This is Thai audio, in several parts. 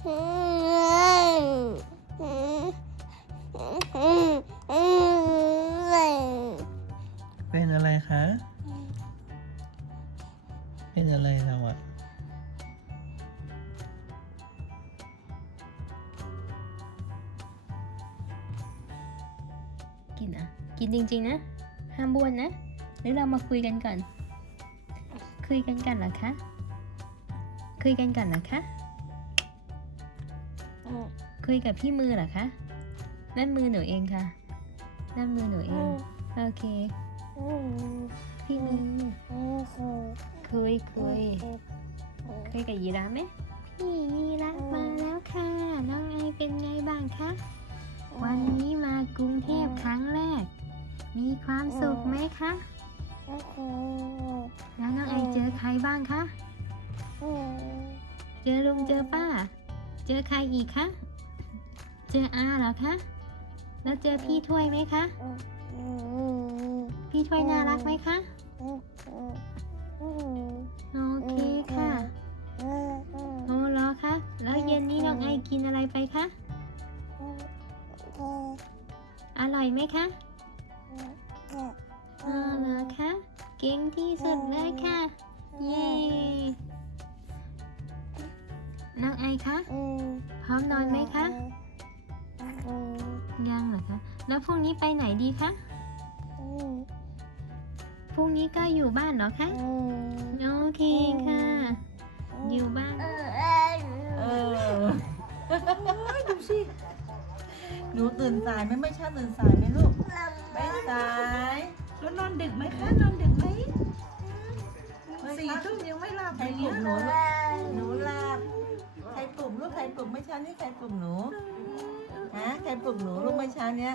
เป็นอะไรคะ เป็นอะไรเราอะกินอะ กินจริง ๆ นะ ห้ามบ้วนนะหรือเรามาคุยกันก่อน คุยกันกันเหรอคะ คุยกันก่อนเหรอคะ คุยกับพี่มือเหรอคะนั่นมือหนูเองค่ะนั่นมือหนูเองโอเคพี่มือคุยคุยคุยกับยีราฟไหมพี่ยีราฟมาแล้วค่ะน้องไอเป็นไงบ้างคะวันนี้มากรุงเทพครั้งแรก มีความสุขไหมคะแล้วน้องไอเจอใครบ้างคะเจอลุงเจอป้า เจอใครอีกคะ เจออาเหรอคะ แล้วเจอพี่ถ้วยไหมคะ พี่ถ้วยน่ารักไหมคะ โอเคค่ะโอ้เหรอคะ แล้วเย็นนี้น้องไอกินอะไรไปคะ อร่อยไหมคะอ๋อเหรอคะ เก่งที่สุดเลยค่ะ เย้ น้องไอคะพร้อมนอนไหมคะ ยังเหรอคะ แล้วพรุ่งนี้ไปไหนดีคะพรุ่งนี้ก็อยู่บ้านเหรอคะโอเคค่ะ อยู่บ้านเออดูสิหนูตื่นสายไหมไม่ใช่ตื่นสายไหมลูกไม่สายแล้วนอนดึกไหมคะนอนดึกไหมไม่สี่ครับทุ่มยังไม่หลับใครเลยปลุเนี่ยกหนูลูกหนูหลับใค รปลุกลูกใครปลุกไม่ช้านี่ใครปลุกหนูฮะใครปลุกหนูลูกไม่ช้าเนี้ย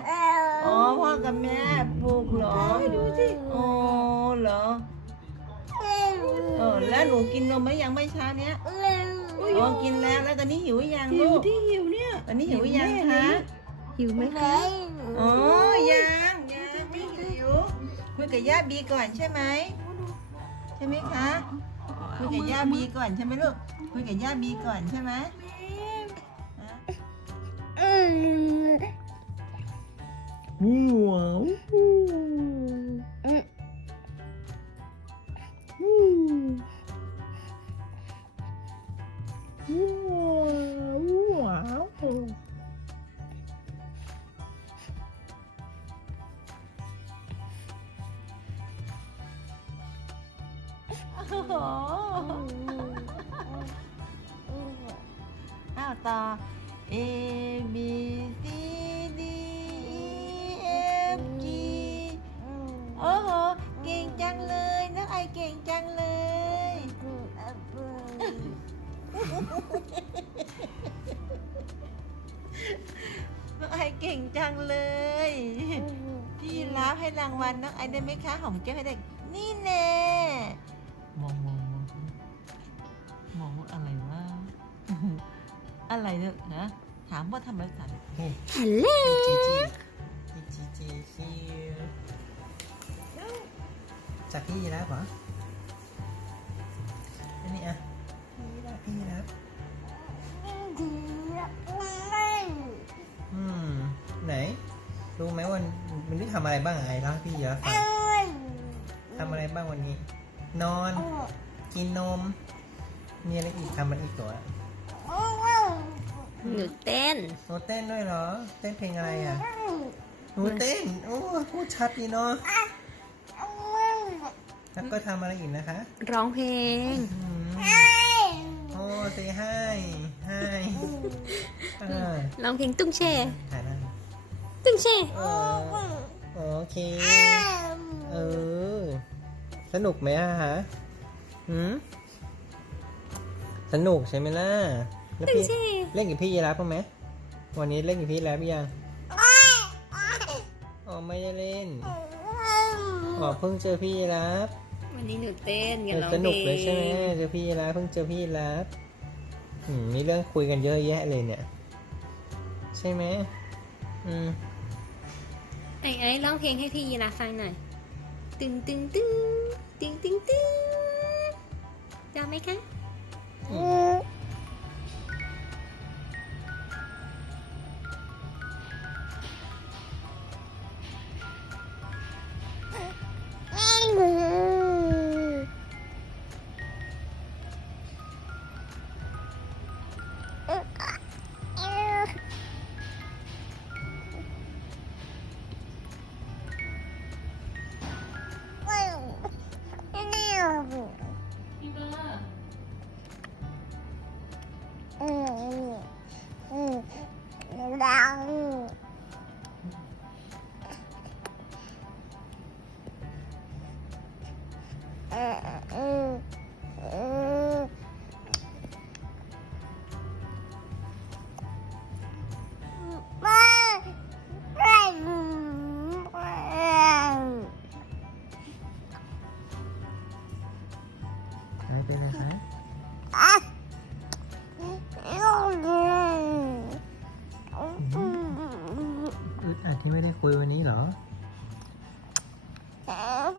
อ๋อพ่อกับแม่ปลุกเหรอดูสิโอ้เหรอเออแล้วหนูกินนมไหมยังไม่ช้าเนี้ยอ๋อกินแล้วแล้วตอนนี้หิวหรือยังหิลูวกที่หิวเนี่ยตอนนี้หิวหรือยังคะหิวไหมคะอ๋อยังยังไม่หิวคุยกับย่าบีก่อนใช่ไหมใช่ไหมคะ คุยกับย่าบีก่อนใช่ไหมลูก คุยกับย่าบีก่อนใช่ไหมฮะว้าวว้าว โอ้โหอ้าวต่อ A B C D E F G โอ้โห เก่งจังเลยน้องไอเก่งจังเลย น้องไอเก่งจังเลย พี่รับให้รางวัลน้องไอได้ไหมคะหอมแก้มให้เด็กนี่แน่ มองมองมองมองว่าอะไรวะอะไรเนี่ยนะถามว่าทำอะไรถามฮัลโหลจีจีจีจีซีจากพี่ยีราฟเหรออันนี้อะพี่ยีราฟพี่ยีราฟอืมไหน รู้ไหมวันวันนี้ทำอะไรบ้างไอ้เล่าให้พี่ยีราฟฟังทำอะไรบ้างวันนี้ นอน กินนม มีอะไรอีกทำอะไรอีกตัวหนูเต้น หนูเต้นด้วยเหรอ เต้นเพลงอะไรอะ หนูเต้น โอ้พูดชัดดีเนาะ แล้วก็ทำอะไรอีกนะคะ ร้องเพลงอืมโอ้เซให้ให้เออร้องเพลงตุ้งแช่ถ่ายได้ตุ้งแช่เออโอเค เออ สนุกไหมอะฮะหืมสนุกใช่ไหมล่ะแล้วตุ้งพี่แช่เล่นกับพี่ยีราฟบ้างไหมวันนี้เล่นกับพี่ยีราฟหรือยังอ๋อไม่ได้เล่นอ๋อเพิ่งเจอพี่ยีราฟวันนี้หนูเต้นกับเออร้องสเพลงนุกเลยใช่ไหมเจอพี่ยีราฟเพิ่งเจอพี่ยีราฟอืมมีเรื่องคุยกันเยอะแยะเลยเนี่ย ใช่ไหมอืมไอ้ไอ้ร้องเพลงให้พี่ยีราฟฟังหน่อย ตึงตึงตึงตึงตึงตึงจำไหมคะ ห